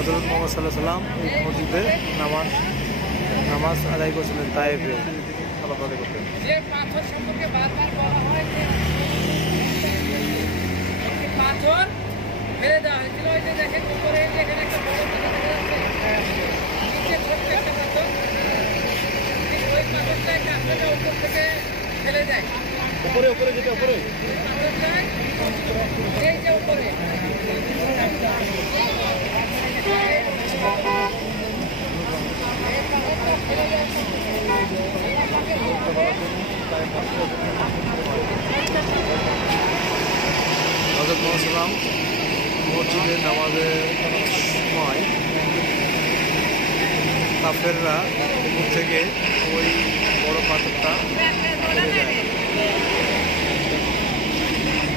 হযরত মুহাম্মদ সাল্লাল্লাহু আলাইহি সাল্লাম এই মসজিদে নামাজ আদায় করছিলেন তায়েফে সালাত আদায় করতেন। যে পাথর সম্পর্কে বারবার বলা হয় যে একটি পাথর ফেলে দেওয়া হয়েছিল, ওই যে দেখেন উপরে যেখানে একটা বড় পাথর দেখা যাচ্ছে, নিচে ছোট্ট একটা পাথর, ওই পাথরটা কাফেররা উপর থেকে ফেলে দেয়। উপরে যেটা উপরে এই যে উপরে হযরত মুহাম্মদ সাল্লাম মসজিদে নামাজের সময় কাফেররা উপর থেকে ওই বড় পাথরটা ফেলে দেয়।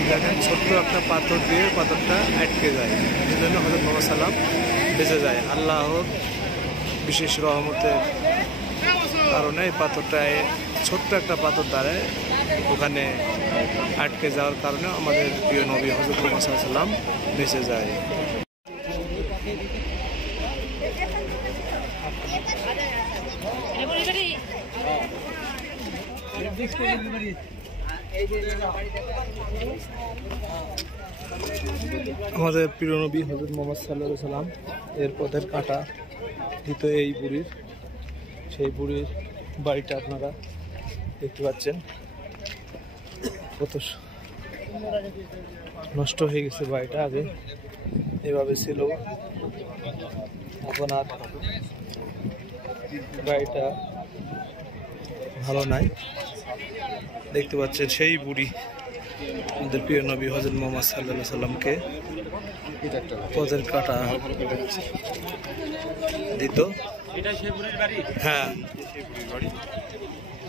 দেখেন ছোট্ট একটা পাথর দিয়ে পাথরটা আটকে যায়, এই জন্য হযরত মুহাম্মদ সাল্লাম বেঁচে যায়। আল্লাহর বিশেষ রহমতের কারণে এই পাথরটায় ছোট্ট একটা পাথর দ্বারা ওখানে আটকে যাওয়ার কারণে আমাদের প্রিয় নবী হযরত মুহাম্মদ সাল্লাল্লাহু আলাইহি ওয়াসাল্লাম বেঁচে যায়। আমাদের প্রিয় নবী হযরত মুহাম্মদ সাল্লাল্লাহু আলাইহি ওয়াসাল্লাম এর পথের কাঁটা দিত এই বুড়ির, সেই বুড়ির বাড়িটা আপনারা দেখতে পাচ্ছেন কত নষ্ট হয়ে গেছে বাড়িটা। আগে এভাবে ছিল, এখন আর বাড়িটা ভালো নাই। দেখতে পাচ্ছেন সেই বুড়ি আমাদের প্রিয় নবী হযরত মুহাম্মদ সাল্লাল্লাহু আলাইহি সাল্লামকে পথের কাঁটা দিত। হ্যাঁ,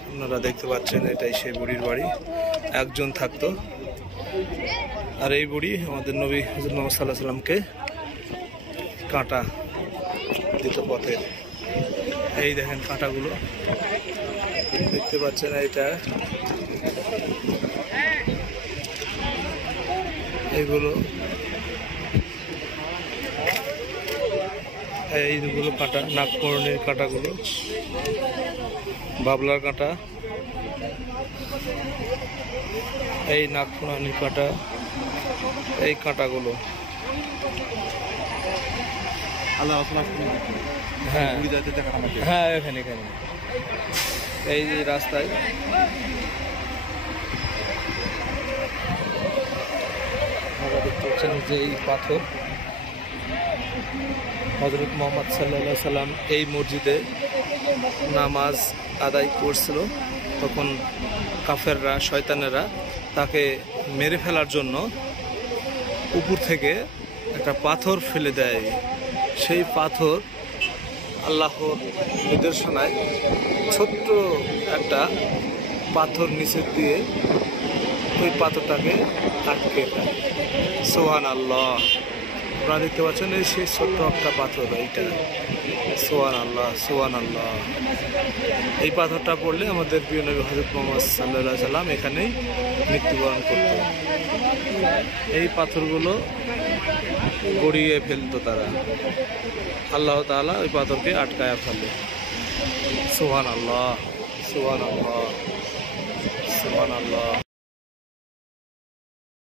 আপনারা দেখতে পাচ্ছেন এটাই সেই বুড়ির বাড়ি, একজন থাকতো। আর এই বুড়ি আমাদের নবী হযরত মুহাম্মদ সাল্লাল্লাহু আলাইহি সাল্লামকে কাঁটা দিত পথে। এই দেখেন কাঁটাগুলো দেখতে পাচ্ছেন, এইটা এইগুলো এইগুলো কাঁটা, নাগকরণের কাঁটাগুলো, বাবলার কাঁটা, এই নাগকরণের কাঁটা, এই কাঁটাগুলো। হ্যাঁ হ্যাঁ, এখানে এই যে রাস্তায় দেখতে পাচ্ছেন যে এই পাথর হযরত মুহাম্মদ সাল্লাল্লাহু আলাইহি সাল্লাম এই মসজিদে নামাজ আদায় করছিল, তখন কাফেররা, শয়তানেরা তাকে মেরে ফেলার জন্য উপর থেকে একটা পাথর ফেলে দেয়। সেই পাথর আল্লাহর নির্দেশনায় ছোট্ট একটা পাথর নিচে দিয়ে ওই পাথরটাকে আটকে দেয়। সুবহানাল্লাহ, আপনারা দেখতে পাচ্ছেন এই সেই ছোট্ট একটা পাথর, এইটা। সুবহানাল্লাহ, সুবহানাল্লাহ। এই পাথরটা পড়লে আমাদের প্রিয় নবী হযরত মুহাম্মদ সাল্লাল্লাহু আলাইহি সাল্লাম এখানেই মৃত্যুবরণ করত। এই পাথরগুলো গড়িয়ে ফেলতো তারা, আল্লাহ তাআলা ওই পাথরকে আটকায়া ফেলে। সুবহানাল্লাহ, সুবহানাল্লাহ, সুবহানাল্লাহ।